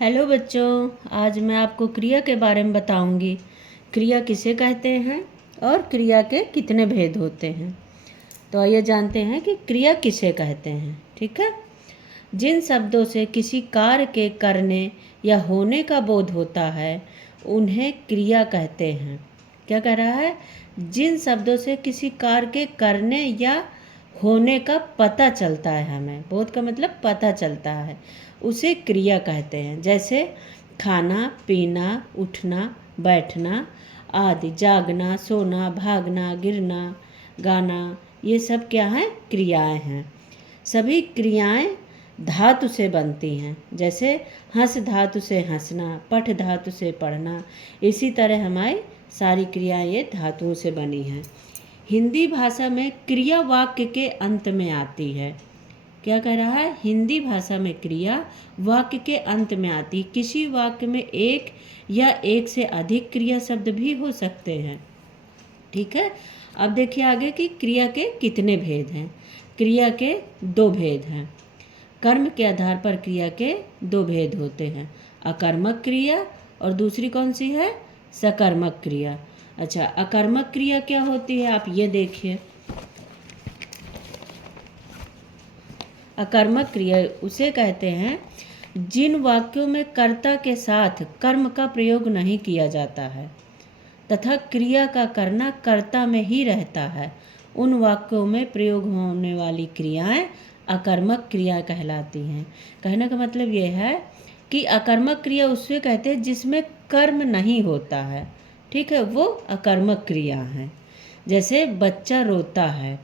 Hello बच्चों, आज मैं आपको क्रिया के बारे में बताऊंगी। क्रिया किसे कहते हैं और क्रिया के कितने भेद होते हैं। तो आइए जानते हैं कि क्रिया किसे कहते हैं। ठीक है, जिन शब्दों से किसी कार्य के करने या होने का बोध होता है उन्हें क्रिया कहते हैं। क्या कह रहा है? जिन शब्दों से किसी कार्य के करने या होने का पता चलता है, हमें बोध का मतलब पता चलता है, उसे क्रिया कहते हैं। जैसे खाना, पीना, उठना, बैठना आदि, जागना, सोना, भागना, गिरना, गाना, ये सब क्या हैं? क्रियाएं हैं। सभी क्रियाएं धातु से बनती हैं। जैसे हंस धातु से हंसना, पठ धातु से पढ़ना, इसी तरह हमारी सारी क्रियाएं ये धातुओं से बनी हैं। हिंदी भाषा में क्रिया वाक्य के अंत में आती है। क्या कह रहा है? हिंदी भाषा में क्रिया वाक्य के अंत में आती है। किसी वाक्य में एक या एक से अधिक क्रिया शब्द भी हो सकते हैं। ठीक है, अब देखिए आगे कि क्रिया के कितने भेद हैं। क्रिया के दो भेद हैं। कर्म के आधार पर क्रिया के दो भेद होते हैं, अकर्मक क्रिया और दूसरी कौन सी है? सकर्मक क्रिया। अच्छा, अकर्मक क्रिया क्या होती है, आप ये देखिए। अकर्मक क्रिया उसे कहते हैं जिन वाक्यों में कर्ता के साथ कर्म का प्रयोग नहीं किया जाता है तथा क्रिया का करना कर्ता में ही रहता है। उन वाक्यों में प्रयोग होने वाली क्रियाएं अकर्मक क्रिया कहलाती हैं। कहने का मतलब ये है कि अकर्मक क्रिया उससे कहते हैं जिसमें कर्म नहीं होता है। ठीक है, वो अकर्मक क्रिया है। जैसे बच्चा रोता है,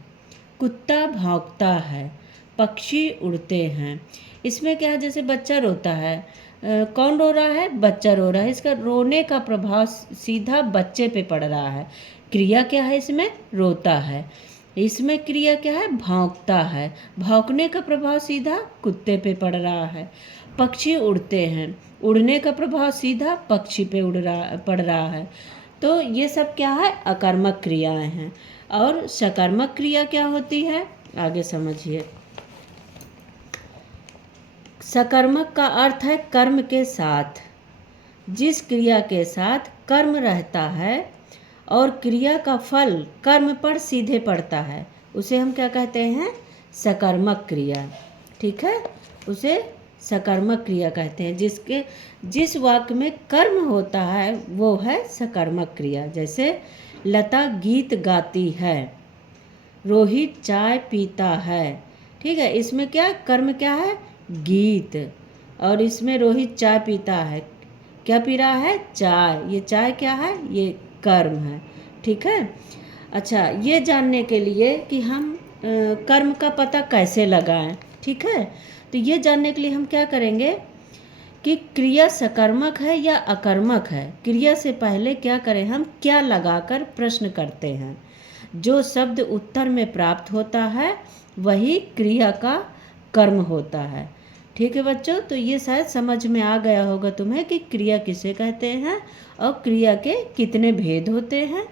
कुत्ता भौंकता है, पक्षी उड़ते हैं। इसमें क्या है? जैसे बच्चा रोता है, कौन रो रहा है? बच्चा रो रहा है। इसका रोने का प्रभाव सीधा बच्चे पे पड़ रहा है। क्रिया क्या है इसमें? रोता है। इसमें क्रिया क्या है? भौंकता है। भौंकने का प्रभाव सीधा कुत्ते पे पड़ रहा है। पक्षी उड़ते हैं, उड़ने का प्रभाव सीधा पक्षी पे पड़ रहा है। तो ये सब क्या है? अकर्मक क्रियाएं हैं। और सकर्मक क्रिया क्या होती है, आगे समझिए। सकर्मक का अर्थ है कर्म के साथ। जिस क्रिया के साथ कर्म रहता है और क्रिया का फल कर्म पर सीधे पड़ता है उसे हम क्या कहते हैं? सकर्मक क्रिया। ठीक है, उसे सकर्मक क्रिया कहते हैं। जिस वाक्य में कर्म होता है वो है सकर्मक क्रिया। जैसे लता गीत गाती है, रोहित चाय पीता है। ठीक है, इसमें क्या कर्म क्या है? गीत। और इसमें रोहित चाय पीता है, क्या पी रहा है? चाय। ये चाय क्या है? ये कर्म है। ठीक है, अच्छा, ये जानने के लिए कि हम कर्म का पता कैसे लगाएं, ठीक है, तो ये जानने के लिए हम क्या करेंगे कि क्रिया सकर्मक है या अकर्मक है। क्रिया से पहले क्या करें? हम क्या लगाकर प्रश्न करते हैं। जो शब्द उत्तर में प्राप्त होता है वही क्रिया का कर्म होता है। ठीक है बच्चों, तो ये शायद समझ में आ गया होगा तुम्हें कि क्रिया किसे कहते हैं और क्रिया के कितने भेद होते हैं।